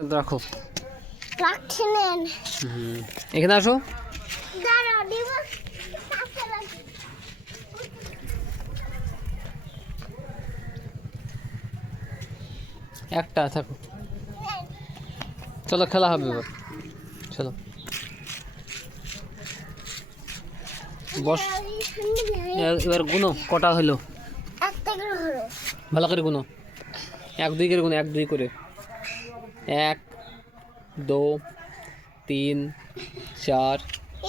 রাখো রাখছেন এখানে আসো। দাঁড়াও দিব একটা থাকো, চলো খেলা হবে এবার, চলো বস। এবার গুনো কটা হলো, একটা করে হলো ভালো করে গুনো, 1 2 করে গুনো, 1 2 করে, 1 2 3 4।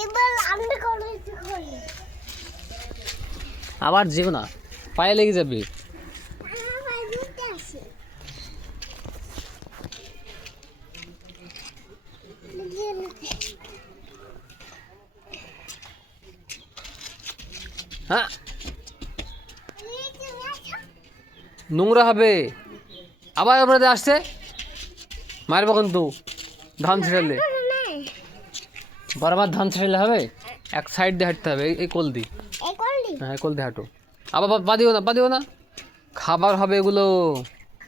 এবার আমরা করে করি আবার যেও না, পায়ে লেগে যাবে। আমার ভাই দুটো আছে হ্যাঁ নোংরা হবে, আবার আপনাদের আসছে মারবো কিন্তু। ধান ছেড়ালে বারবার ধান ছেড়ালে হবে, এক সাইড দিয়ে হাঁটতে হবে, এই কোল দি, এই করলি হ্যাঁ এই কোল দিয়ে হাঁটো। আবার বাদিও না, বাদিও না, খাবার হবে এগুলো।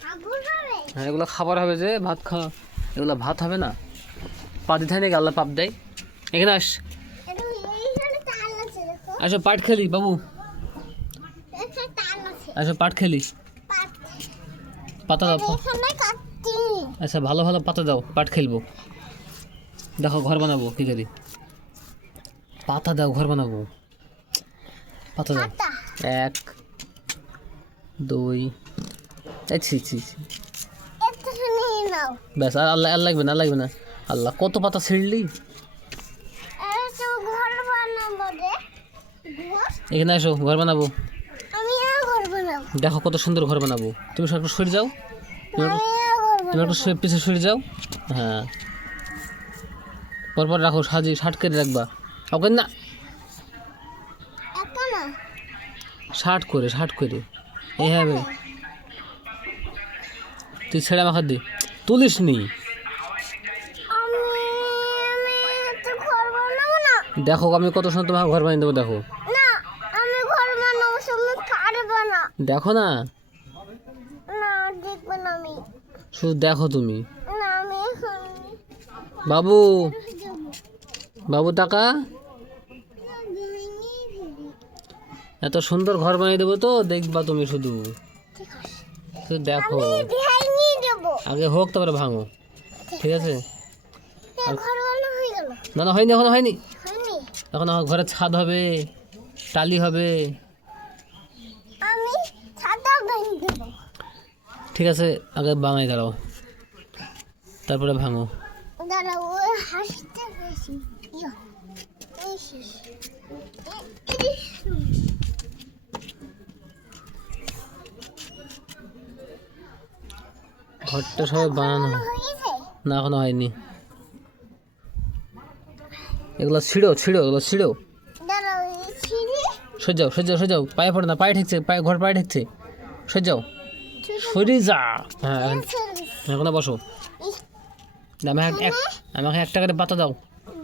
খাবো হবে হ্যাঁ এগুলো খাবার হবে, যে ভাত খা, এগুলো ভাত হবে না। পা দিতে হয় নাকি, আল্লাহ পাপ দেয়। এখানে আস, এটা এইখানে তাল আছে দেখো আসো পাট খেলি বাবু, এখানে তাল আছে আসো পাট খেলি, পাত পাতা দাও। এখানে কাটতি আচ্ছা ভালো ভালো পাতা দাও, পাট খেলবো। দেখো ঘর বানাবো কী করি, পাতা দাও, ঘর বানাবো, পাতা দাও। পাতা 1 2 ছি ছি ছি, এটা নিয়ে নাও ব্যাস, আর আল্লাহ আর লাগবে না, আর লাগবে না। আল্লাহ কত পাতা ছিঁড়লি। এটা তো ঘর বানাবো রে ঘর এখানে আসো, ঘর বানাবো। আমি ঘর বানাবো দেখো কত সুন্দর ঘর বানাবো। তুমি একটু সরে যাও, তুমি একটু- তুমি একটু পিছিয়ে সরে যাও। হ্যাঁ পরপর রাখো, সাজিয়ে শার্ট কেটে রাখবা, ওকে না, একটা না শার্ট করে এই হবে। তুই ছেড়ে মাখা দি, তুলিস নি। আমি তো ঘর বানাবো না দেখো আমি কত সুন্দর তোমাকে ঘর বানিয়ে দেবো, দেখো না আমি ঘর বানাবো তুমি পারবে না দেখো না, না দেখবো না আমি শুধু দেখো তুমি। না আমি এখন বাবু, যাবো বাবু টাকা, এত সুন্দর ঘর বানিয়ে দেবো তো, দেখবা তুমি শুধু, শুধু দেখো। বিহাই নিয়ে যাবো আগে হোক তারপরে ভাঙো, ঠিক আছে। ঘর বানানো হয়ে গেল না না হয়নি, এখনো হয়নি, হয়নি এখন আমার ঘরের ছাদ হবে, টালি হবে। আমি ছাতা ভেঙে দেবো ঠিক আছে আগে বাঙাই দাঁড়াও, তারপরে ভাঙো। দাঁড়াও ও হাসতে বেশি ইয়া এই শেষ ঘরটা সবাই বানানো হয়। হয়েছে না এখনো হয়নি, এগুলো ছিঁড়ো, এগুলো ছিঁড়ো। দাঁড়াও এই ছিঁড়ে সরে যাও, পায়ে পড়ে না, পায়ে ঠেকছে, ঘর পায়ে ঠেকছে, সরে যাও, সরে যা। হ্যাঁ এখন বসো, আমাকে 1 টাকা দিয়ে পাতা দাও,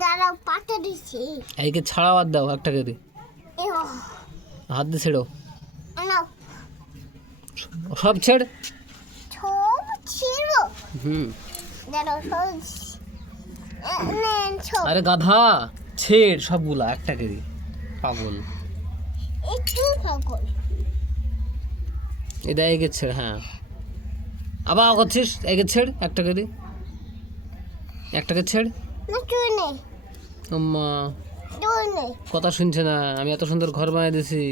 দাঁড়াও পাতা দিচ্ছি এইকে ছাড়াও আর দাও 1 টাকা দিয়ে, হাত দিয়ে ছেড়ো, নাও সব ছেড়। ছোপ ছিঁড়বো দাঁড়াও সব নেন ছোপ আরে গাধা, ছেড় সবগুলা 1 টাকা দিয়ে, পাগল। একটু পাগল এটা এগে ছেড়, হ্যাঁ আবার করছিস, এগে ছেড় 1 টাকা দিয়ে, 1 টাকা ছেড়। না তুই নেই আম্মা তুই নেই কথা শুনছে না, আমি এত সুন্দর ঘর বানিয়ে দিছি।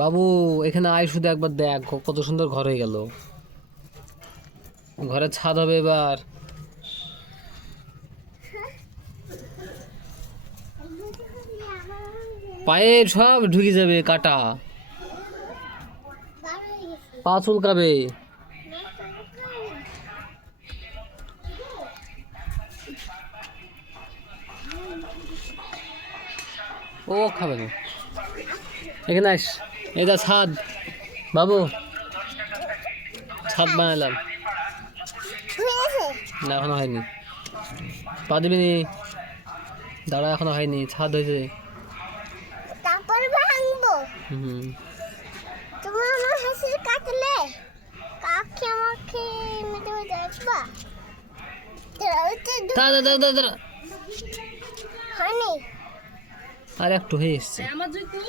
বাবু এখানে আয়, শুধু একবার দেখ কত সুন্দর ঘর হয়ে গেল, ঘরের ছাদ হবে এবার। পায়ে সব ঢুকে যাবে কাটা, পা চুলকাবে। ও খাবে না, এখানে আস, এটা ছাদ বাবু, ছাদ বানালাম। না এখনো হয়নি, পা দিবি নি, দাঁড়া এখনো হয়নি, ছাদ হয়েছে। তারপর ভাঙবো হুম তুমি আমার হাসির কাটলে কাকে আব্বা দাঁড়া দাঁড়া দাঁড়া দাঁড়া হানি আর একটু হয়ে এসছে আমার জুতু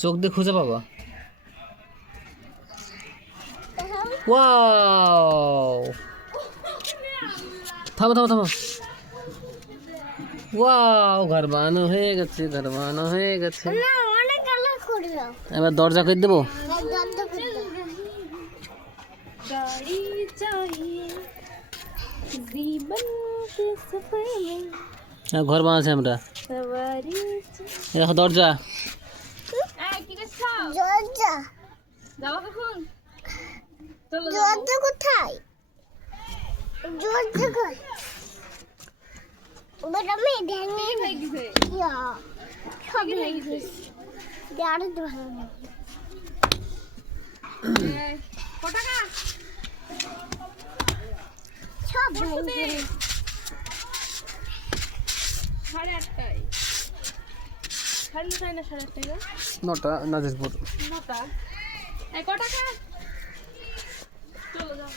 চোখ দিয়ে খুঁজে পাবা ওয়াও থামো থামো থামো ওয়াও ঘর বানানো হয়ে গেছে ঘর বানানো হয়ে গেছে না অনেক কালার করলো এবার দরজা করে দেবো দরজা করলো गाड़ी चाहिए जीवन के सफर में হ্যাঁ ঘর বানাচ্ছি আমরা सवारी এই দেখো দরজা কি করছো দরজা যাও কখন চলো দরজা কোথায় দরজা কোথায় বড় মেয়ে ধ্যানে হয়ে গেছে ইয়া সব হয়ে গেছে আর ভালো কত টাকা সব হয়ে গেছে 8:30টায় 9:30 না 8:30 নটা নাজিরপুর নটা এই কত টাকা চলো যাও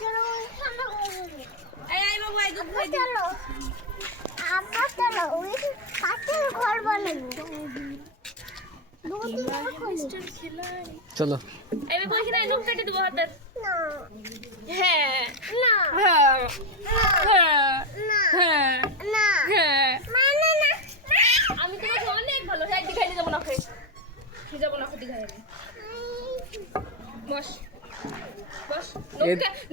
চলো ওইখানে করবো। এই বাবু এই দুধ খাই চলো আব্বা চলো ওই কাঠের ঘর বানাবো দুটো মিস্টার খিলাই চলো এই বাবু এখানে নখ কেটে দেবো হাতের না হ্যাঁ না হ্যাঁ হ্যাঁ না হ্যাঁ না হ্যাঁ মানে না আমি তোমাকে অনেক ভালো হ্যাঁ দিখাই যাবো না খাই যাবো না দিখাই আমি বস বস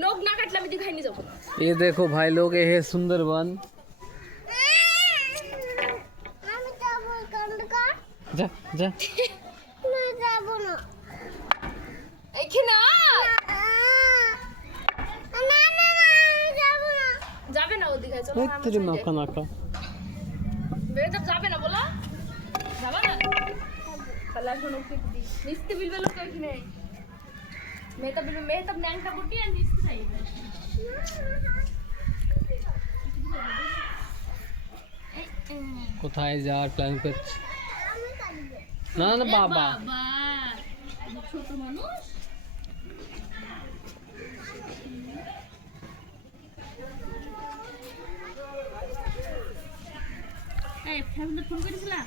নখ না কাটলে আমি দিখাই নিয়ে যাবো না ये देखो भाई लोग ये है सुंदरवन আমি যাবো কান্ডকার जा जा না যাবো না এইখানে না না না আমি যাবো না যাবে না ও দিঘায় চলো ओए तेरी नाका नाका বেরোতে যাবে না বলো যাবে না তাহলে এখন ওকে নিস্তে বিলবে লোক এখানে মেহতাব ন্যাংটা বুটি আর নিস্তে চাইবে কোথায় যাওয়ার প্ল্যান করছি আমি কাটবো না না বাবা বাবা ছোট মানুষ এই ফ্যামিলি ফোন করেছিলা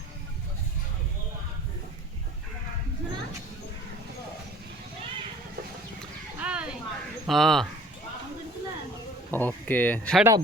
हाँ ओके शट अप